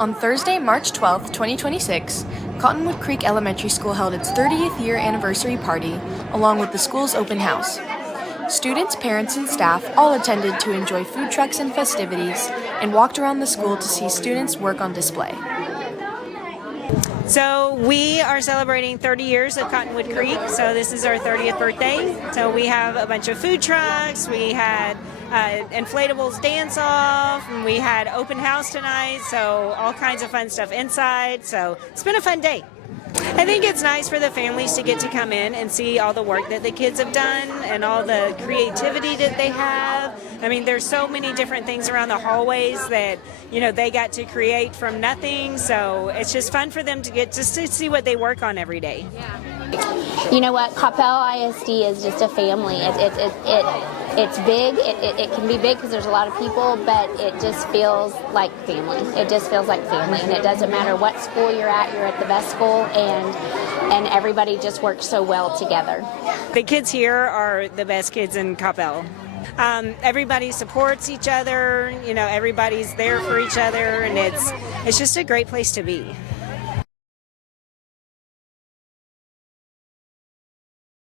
On Thursday, March 12, 2026, Cottonwood Creek Elementary School held its 30th year anniversary party, along with the school's open house. Students, parents, and staff all attended to enjoy food trucks and festivities, and walked around the school to see students' work on display. So we are celebrating 30 years of Cottonwood Creek, so this is our 30th birthday. So we have a bunch of food trucks, we had inflatables dance-off, and we had open house tonight, so all kinds of fun stuff inside, so it's been a fun day. I think it's nice for the families to get to come in and see all the work that the kids have done and all the creativity that they have. I mean, there's so many different things around the hallways that, they got to create from nothing. So it's just fun for them to get just to see what they work on every day. You know what? Coppell ISD is just a family. It's big. It can be big because there's a lot of people, but it just feels like family. It just feels like family, and it doesn't matter what school you're at the best school, and everybody just works so well together. The kids here are the best kids in Coppell. Everybody supports each other. Everybody's there for each other, and it's just a great place to be.